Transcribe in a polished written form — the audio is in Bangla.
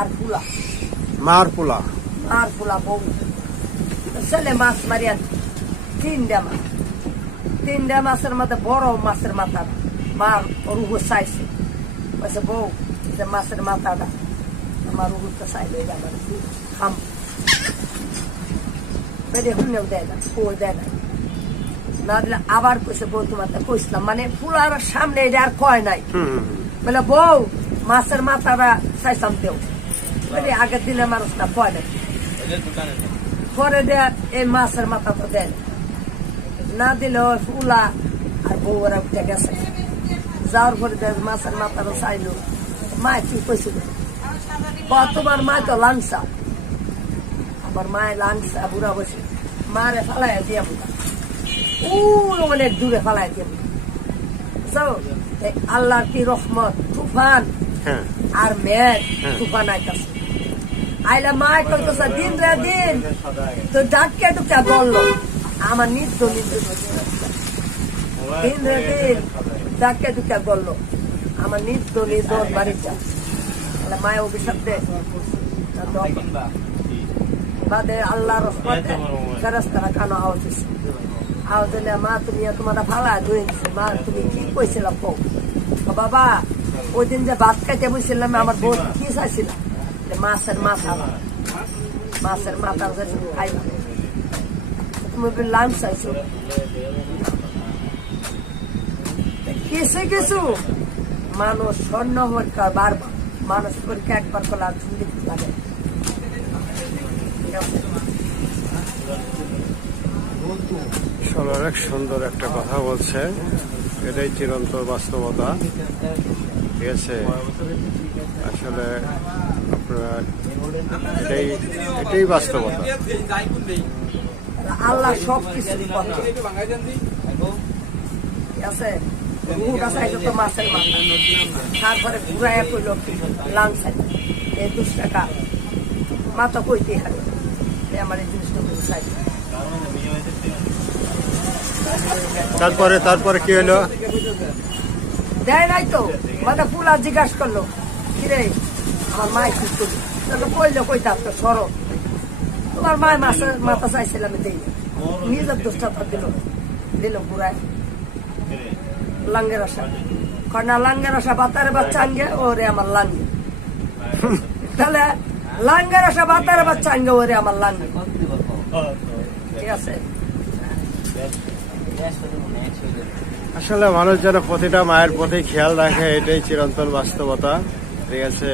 আর পোলা মার পোলা বউ ছেলে মাছ মারিয়া তিনটা মাছের মধ্যে বড় মাছের মাথা মার রুহু চাইছে বলছে বউ যে মাছের মাথাটা আমার রুহুটা চাইলে আমার খাম বেড়ে হুনেও দেয় না ও দেয় না না দিলে আবার কইছে বউ তোমার কইছিলাম মানে ফুলার সামনে এটা আর কয় নাই বলে বউ মাছের মাথাটা চাইছিলাম দেও বলে আগের দিনে মানুষ না কয় নাই পরে দেয় এই মাছের মাথা তো দেয় না দিলে ফুলা আর বউ ওরা উঠে গেছে যাওয়ার পরে দেয় মাছের মাথাটা চাইলো মা কি কইছিল তোমার মা তো লাংসা আমার মায়ের লাংসা বুড়া বসে মারে ফালাই দিয়া বুড়া অনেক দূরে ফালাই দিয়ে আল্লাহর কি রহমত তুফান আর মেঘ তুফান আইতাছে আইলা মায় কইতেছে দিন রে দিন তো ডাক্কে টুকা বললো আমার নিত্য দিন রে দিন ডাক্কে টুকা বললো আমার নিত্য নির্দোষ বাড়িটা মায় অভিশাপ দেয় বাদে আল্লাহর রহমতে ফেরেশতারা কানো আওয়াজ হইছে আওয়াজ দিলে মা তুমি তোমারা ভালা ধুয়ে দিছে মা তুমি কি কইছিলাম বাবা ওই দিন যে ভাত খাইতে বসছিলাম আমার বউ কি চাইছিলাম মাছের মাথা খাইবা তুমি লাঞ্চ চাইছো কিছু মানুষ স্বর্ণ পরীক্ষা বারবার মানুষ পরীক্ষা একবার করলে আর ঝুলি লাগে অনেক সুন্দর একটা কথা বলছে, এটাই চিরন্তন বাস্তবতা। ঠিক আছে, আসলে আপনার এটাই বাস্তবতা। আল্লাহ সব কিছু আছে মাছের মাথা তারপরে ঘুরাইয়া কইল লাঞ্চ এই 2 টাকা মাথা কইতে হবে আমার এই জিনিসটা চাই। তারপরে কি হলো? দেয় নাই তো মানে পুলা জিজ্ঞাসা করলো কিরে আমার মায় কি করবি কইলো কইতা তো সরো তোমার মায় মাছের মাথা চাইছিলাম দেই নিজের 2 টাকা দিল ঘুরায় লাঙ্গের আশা কন্যা লাঙ্গের আশা বাতারে বাচ্চা আনগে ওরে আমার লাঙ্গে তাহলে লাঙ্গের আশা বাতারে বাচ্চা আনগে ওরে আমার লাঙ্গে। ঠিক আছে, আসলে মানুষ যেন প্রতিটা মায়ের প্রতি খেয়াল রাখে, এটাই চিরন্তন বাস্তবতা। ঠিক আছে।